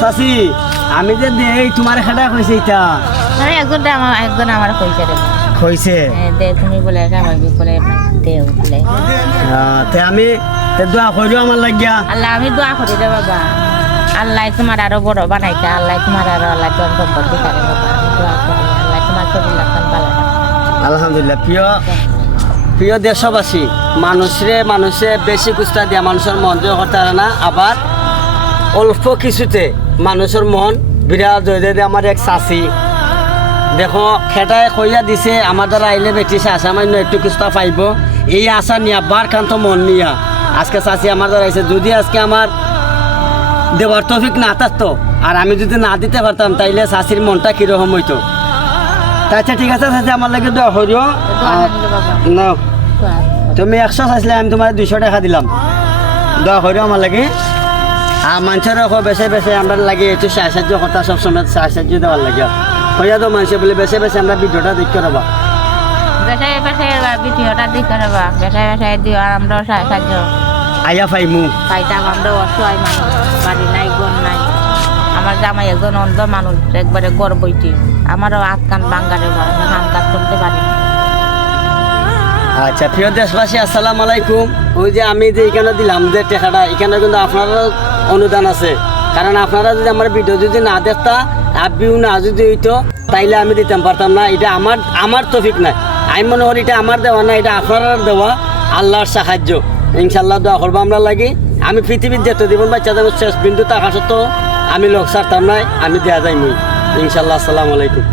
চাচি আমি যে দেই তোমার খাটা কইছে এটা মানে একজন আমার কইছে রে কইছে দে তুমি বলে স্বাভাবিক বলে দেও বলে তে আমি তে দোয়া করিও আমার লাগিয়া আল্লাহ আমি দোয়া করি রে বাবা আল্লাহ তোমার আরো বড় বানাইছে আল্লাহ তোমার আরো আল্লাহ সম্পদ দিতে পারে বাবা আমি দোয়া করি আল্লাহ তোমার শরীর লাগন ভালো রাখে। আলহামদুলিল্লাহ প্রিয় দেশবাসী মানুষে বেশি কুস্তা দিয়া মানুষের মন জয় করতে পারে না আবার অল্প কিছুতে মানুষের মন বিরাট জয় দিয়ে আমার এক চাচি দেখো খেটায় কইয়া দিছে আমার দ্বারা আইলে বেটিছে আশা মান্য একটু কুস্তা পাইব এই আশা নিয়া বার কান্ত মন নিয়া আজকে চাচি আমার দ্বারা আইছে যদি আজকে আমার দেওয়ার তৌফিক না থাকতো আর আমি যদি না দিতে পারতাম তাইলে চাচির মনটা কিরকম হইতো আচ্ছা ঠিক আছে চাচি আমার লাগে দোয়া করিও দোয়া করি বাবা না দোয়া তুমি 100 চাইছিলে আমি তোমার 200 টাকা দিলাম দোয়া করিও আমার লাগে আর মানুষের বেছে আমরা লাগে একটু সাহায্য করতে সবসময় সাহায্য দেওয়ার লাগে হইয়া তো মানুষে বলে বেছে আমরা ভিডিওটা দেখতে পারবা বেসায় ভিডিওটা দিতে পারবা বেসায় দিও আর আমরাও সাহায্য আইয়া পাইমু পাইতাম আমরাও অসহায় মানুষ বাড়ি নাই ঘর নাই আমার জামাই একজন অন্ধ মানুষ একবারে গর্বইটি আমারও হাত কান বাঙ্গারে কাম কাজ করতে পারি না। আচ্ছা প্রিয় দেশবাসী আসসালামু আলাইকুম ওই যে আমি যে এখানে দিলাম যে টাকাটা এখানে কিন্তু আপনারা অনুদান আছে কারণ আপনারা যদি আমার ভিডিও যদি না দেখতা আবিও না যদি হইতো তাইলে আমি দিতাম পারতাম না এটা আমার তৌফিক নাই আমি মনে করি এটা আমার দেওয়া না এটা আপনার দেওয়া আল্লাহর সাহায্য ইনশাল্লাহ দোয়া করবো আমরা লাগি আমি পৃথিবীর যেত জীবন বাচ্চাদের শেষ বিন্দু টাকা সত্ত্বেও আমি লোক ছাড়তাম নাই আমি দেওয়া যাই মুই ইনশাল্লাহ আসসালামু আলাইকুম।